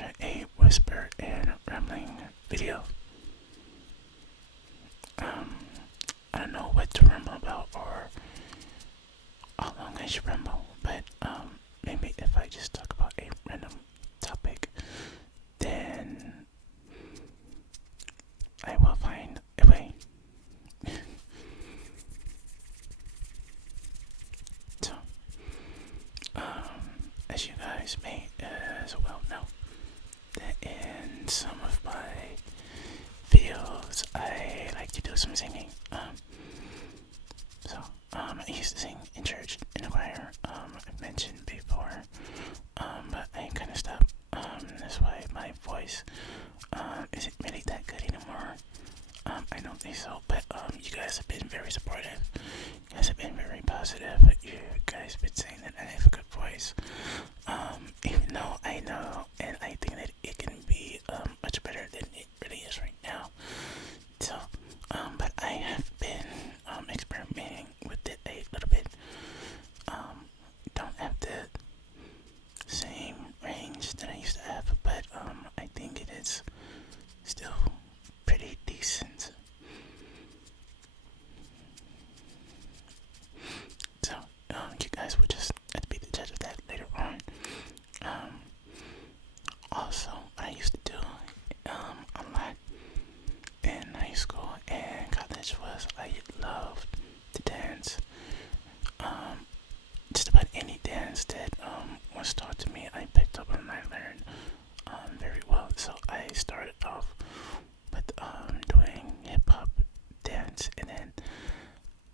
another a whisper and rambling video. Um, I don't know what to ramble about or how long I should ramble, but maybe if I just talk about a random topic, then I will find a way. So, as you guys may as well know, that in some of my videos I like to do some singing. I used to sing in church in a choir. I've mentioned before, but I kind of stopped. That's why my voice isn't really that good anymore. I don't think so, but you guys have been very supportive. You guys have been very positive. You guys have been saying that I have a good voice. Even though I know and I think that it can be much better than it really is right now. So, but I have been experimenting with it a little bit. Don't have the same range that I used to have, but I think it is still pretty decent. So, you guys will just have to be the judge of that later on. Also, what I used to do a lot in high school and college was I loved to dance. Just about any dance that was taught to me, I picked up and I learned very well. So I started off with doing hip hop dance, and then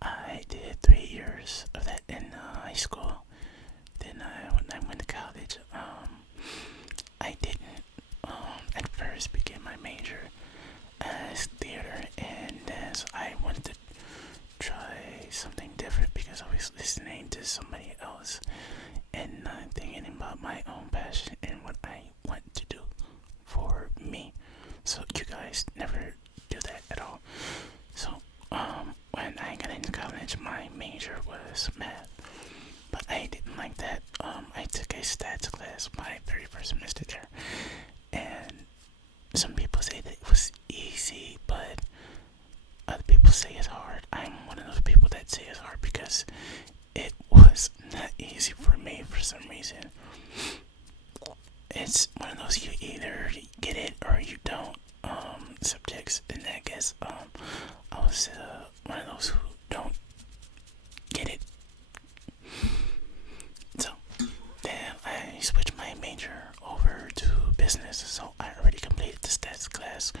I did 3 years of that in high school. Then when I went to college, I didn't at first begin my major as theater and dance. I wanted to try something different because I was listening to somebody else and not thinking about my own passion and what I want to do for me. So you guys never do that at all. So when I got into college, my major was math, but I didn't like that. I took a stats class my very first semester there, and some people say that it was easy, but other people say it's hard. I'm one of those people that say it's hard because it was not easy for me for some reason. It's one of those you either get it or you don't subjects, and I guess I was one of those who don't get it. So then I switched my major over to business, so I already completed the stats class,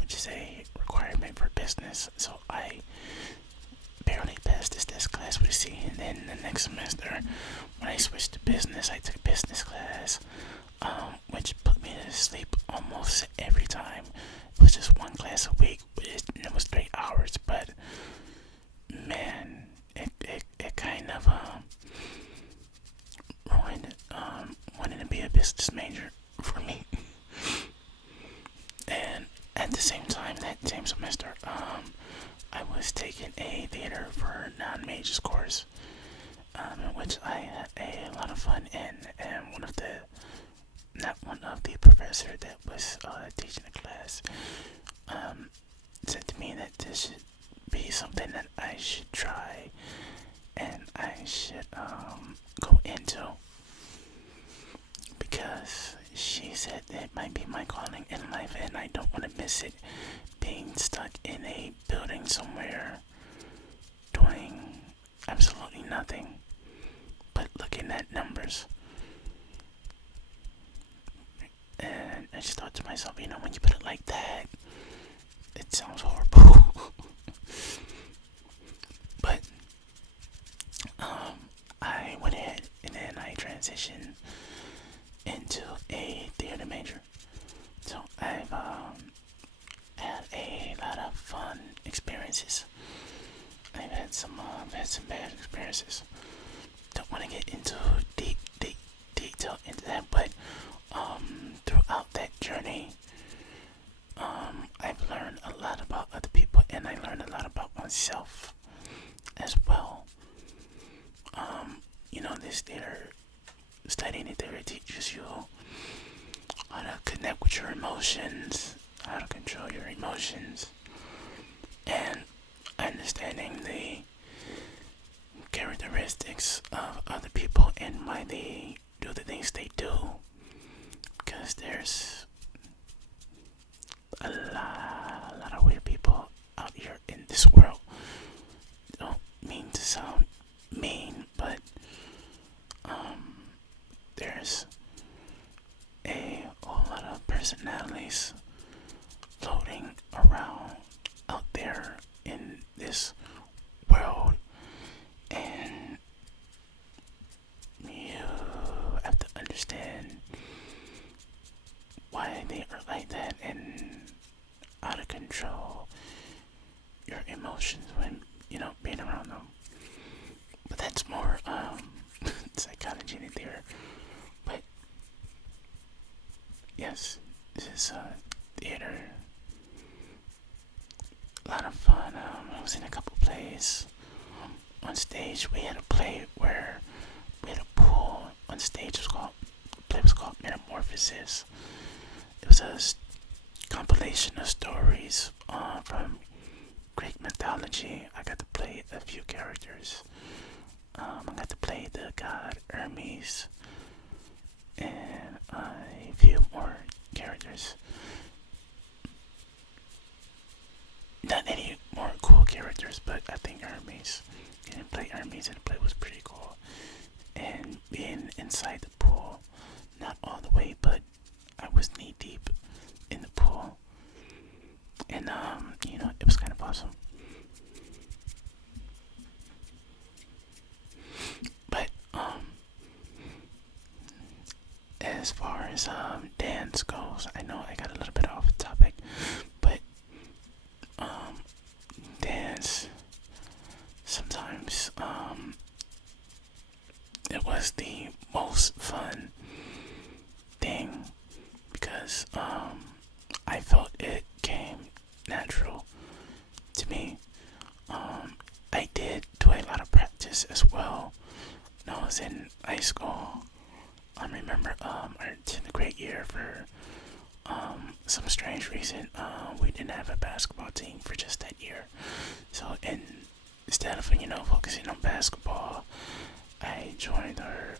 which is a requirement for business. So I barely passed this stats class with a C, and then the next semester when I switched to business, I took a business class, which put me to sleep almost every time. It was just one class a week, but it was 3 hours, but man, it kind of ruined wanting to be a business major for me. And at the same time, that same semester, I was taking a theater for non-majors course, in which I had a lot of fun in, and not one of the professor that was teaching the class said to me that this should be something that I should try and I should go into, because she said that it might be my calling in life and I don't want to miss it, being stuck in a building somewhere doing absolutely nothing but looking at numbers. And I just thought to myself, when you put it like that, it sounds horrible. But I went ahead and then I transitioned into a theater major. So I've had a lot of fun experiences. I've had some bad experiences. Don't want to get into deep detail into that, but throughout that journey, I've learned a lot about other people, and I learned a lot about myself as well. This theater, studying the theater teaches you how to your emotions, how to control your emotions, and understanding the characteristics of other people and why they do the things they do. Because there's a lot of weird people out here in this world. Don't mean to sound mean, but there's a whole lot of personalities floating around out there in this world, and you have to understand why they are like that and how to control your emotions when being around them. But that's more psychology in there. But yes, this is theater. A lot of fun. I was in a couple plays. On stage, we had a play where we had a pool on stage. The play was called Metamorphosis. It was a compilation of stories from Greek mythology. I got to play a few characters. I got to play the god Hermes and a few more characters. Not any more cool characters, but I think Hermes. Getting to play Hermes in the play was pretty cool. And being inside the pool, not all the way, but I was knee deep in the pool. And it was kind of awesome. But as far as dance goes, I know I got a little bit off topic, but dance sometimes it was the most fun thing because I felt it came natural to me. I did do a lot of practice as well when I was in high school. I remember our 10th grade year, for some strange reason, we didn't have a basketball team for just that year. So instead of focusing on basketball, I joined our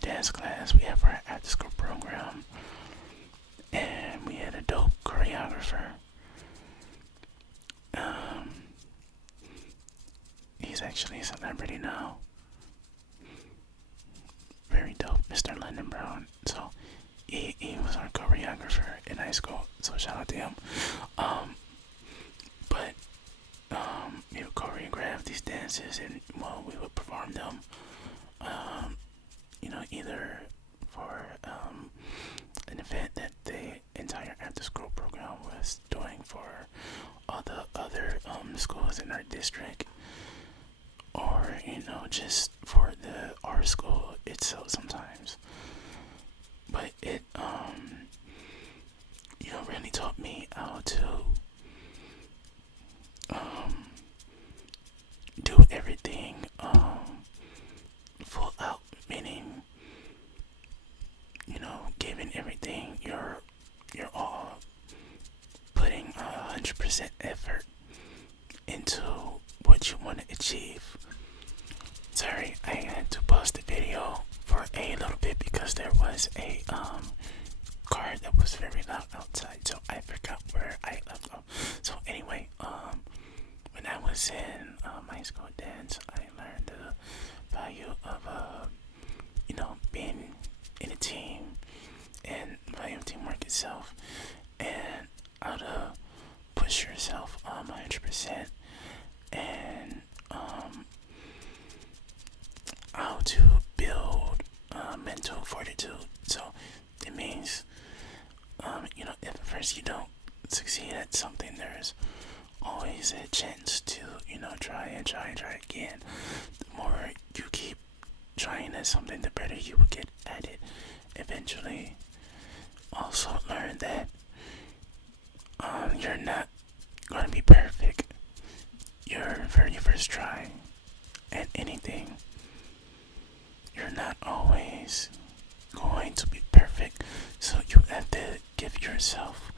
dance class. We have our after school program, and we had a dope choreographer. He's actually a celebrity now. Very dope, Mr. London Brown. So he was our choreographer in high school. So shout out to him. But we would choreograph these dances, and we would perform them. Either for an event that the entire after school program was doing for all the other schools in our district, or just for our school itself sometimes. But it really taught me how to do everything full out, meaning giving everything your all, putting 100% effort into what you want to achieve. Sorry, I had to pause the video for a little bit because there was a car that was very loud outside, so I forgot where I left off. So anyway, when I was in high school dance, I learned the value of being in a team and value of teamwork itself, and how to push yourself 100%, and how to build mental fortitude. So it means if at first you don't succeed at something, there's always a chance to try again. The more you keep trying at something, the better you will get at it eventually. Also learn that you're not going to be perfect your very first try at anything. You're not always going to be perfect, so you have yourself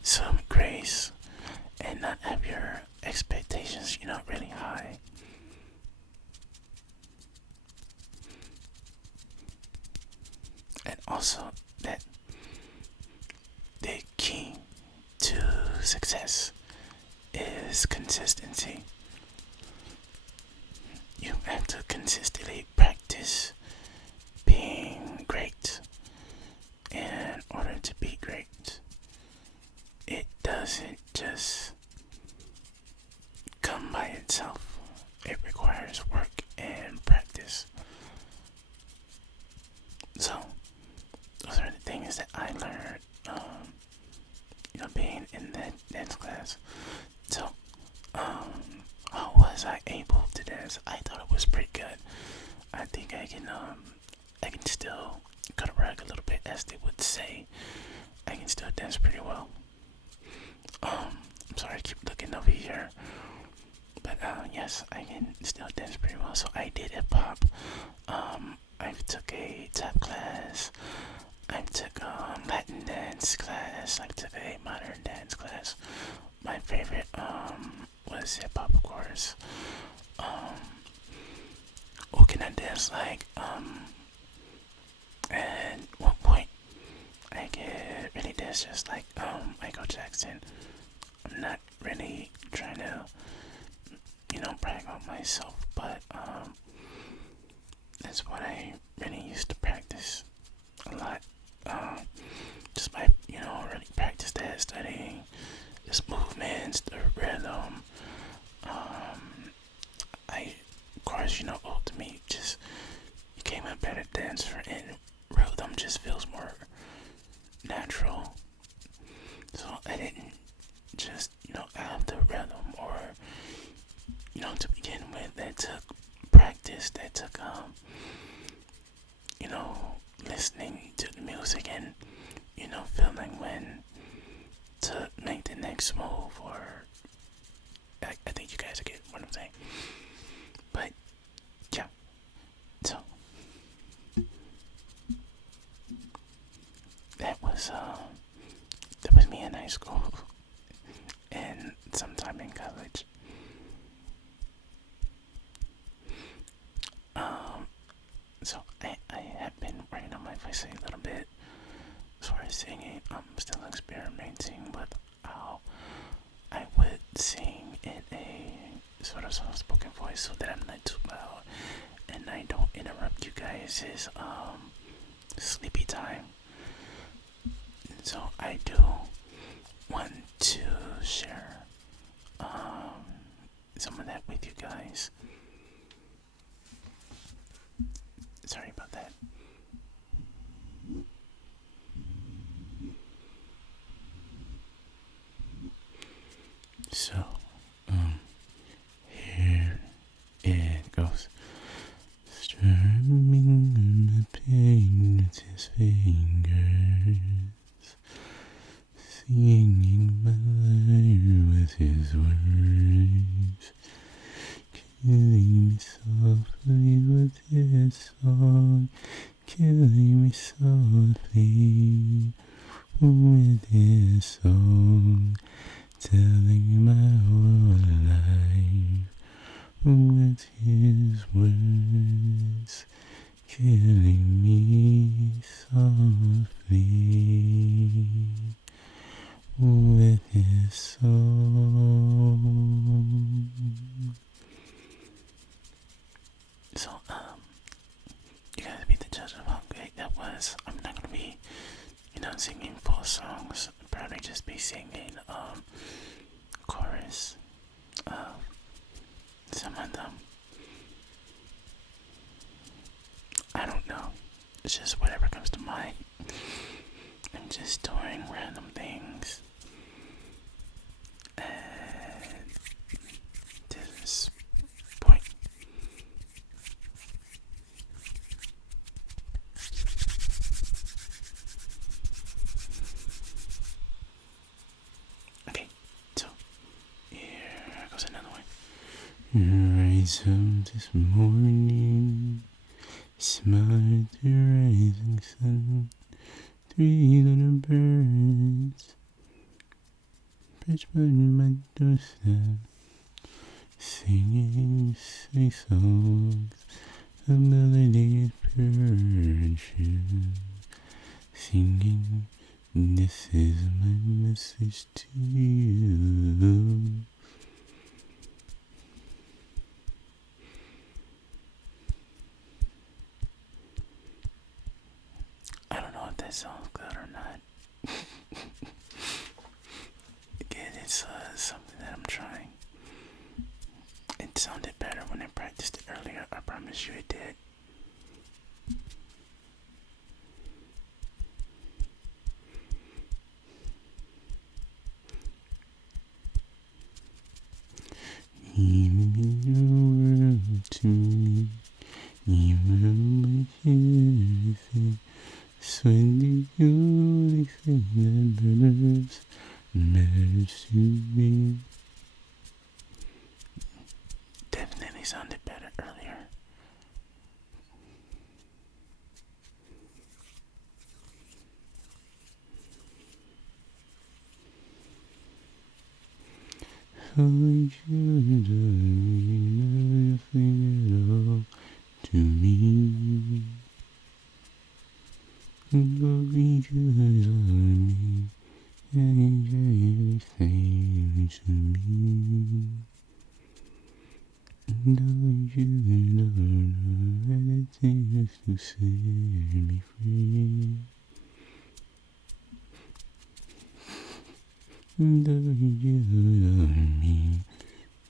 some grace and not have your expectations, really high. And also that the key to success is consistency. You have to consistently practice being great in order to be great. It doesn't just come by itself. It requires work and practice. So, those are the things that I learned, being in that dance class. So, how was I able to dance? I thought it was pretty good. I think I can still cut a rag a little bit, as they would say. I can still dance pretty well. I'm sorry, I keep looking over here. But, yes, I can still dance pretty well. So I did hip hop. I took a tap class. I took a Latin dance class. I took a modern dance class. My favorite, was hip hop, of course. What can I dance like? At one point, I could really dance just like, Michael Jackson. I'm not really trying to, brag on myself, but, that's what I really used to practice a lot. Just by, really practice that, studying just movements, the rhythm. Of course, ultimately just became a better dancer, and rhythm just feels more natural. So I didn't just, have the rhythm, or, to begin with. That took practice, that took, listening to the music and, feeling when to make the next move, or I think you guys get what I'm saying. But yeah, so that was me in high school and sometime in college. So I have been working on my voice a little bit as far as singing. I'm still experimenting with how I would sing in a sort of soft-spoken voice so that I'm not too loud and I don't interrupt you guys' sleepy time. So I do want to share some of that with you guys. Sorry about that. So, here it goes. Strumming the pain with his fingers, singing my life with his words, killing me softly with his song, killing me softly with his song, telling my whole life with his words, killing me softly with his song. So, you guys be the judge of how great that was. I'm not gonna be, singing full songs. I'll probably just be singing, chorus of some of them. I don't know. It's just whatever comes to mind. I'm just doing random things. And this point. Okay, so here goes another one. Rise up this morning, smile at the rising sun, Three little birds perched by my doorstep, singing sweet songs of melody perfume, singing, this is my message to you. I don't know if that sounds good or not. Again, it's something that I'm trying. It sounded better when I practiced it earlier. I promise you it did. You mean the world to me. You remember everything. When the only thing that matters to me. Definitely sounded better earlier. Oh, you don't nothing at all to me. Don't be good on me. Everything to me. Don't you know anything to set me free? Don't you love me?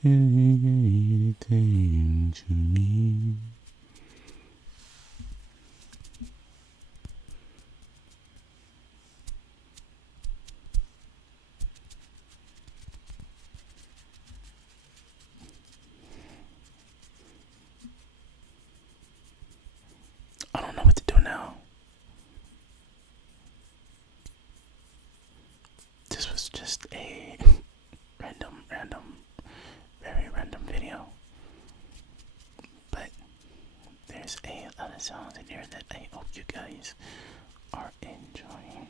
Anything to me? I don't know what to do now. This was just a very random video. But there's a lot of sounds in here that I hope you guys are enjoying.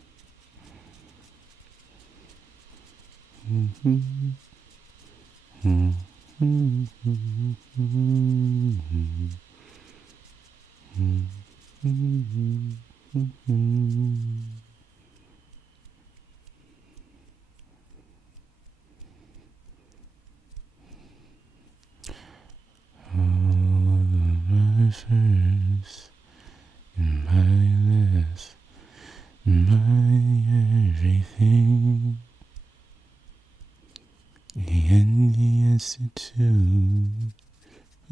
My first, my last, my everything, and the answer to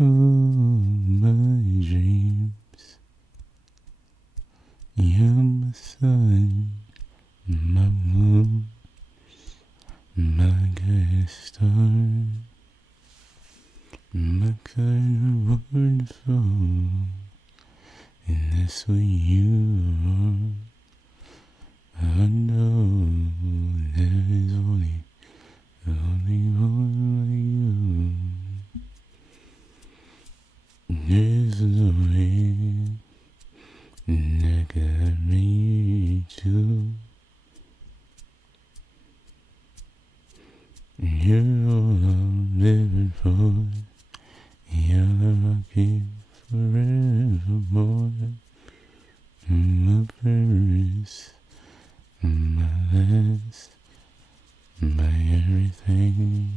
all my dreams. You're my sun, my moon, my guest star. My kind of wonderful, and that's what you are. I know there is only one like you. There's no way that got me too. You're all I'm living for. You're lucky forevermore. My first, my last, my everything.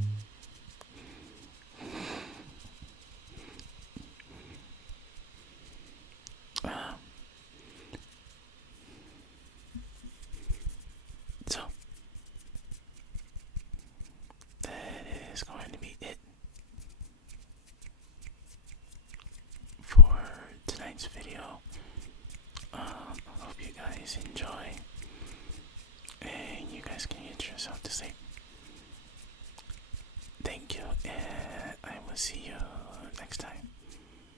So that is going to be it for tonight's video. I hope you guys enjoy, and you guys can get yourself to sleep.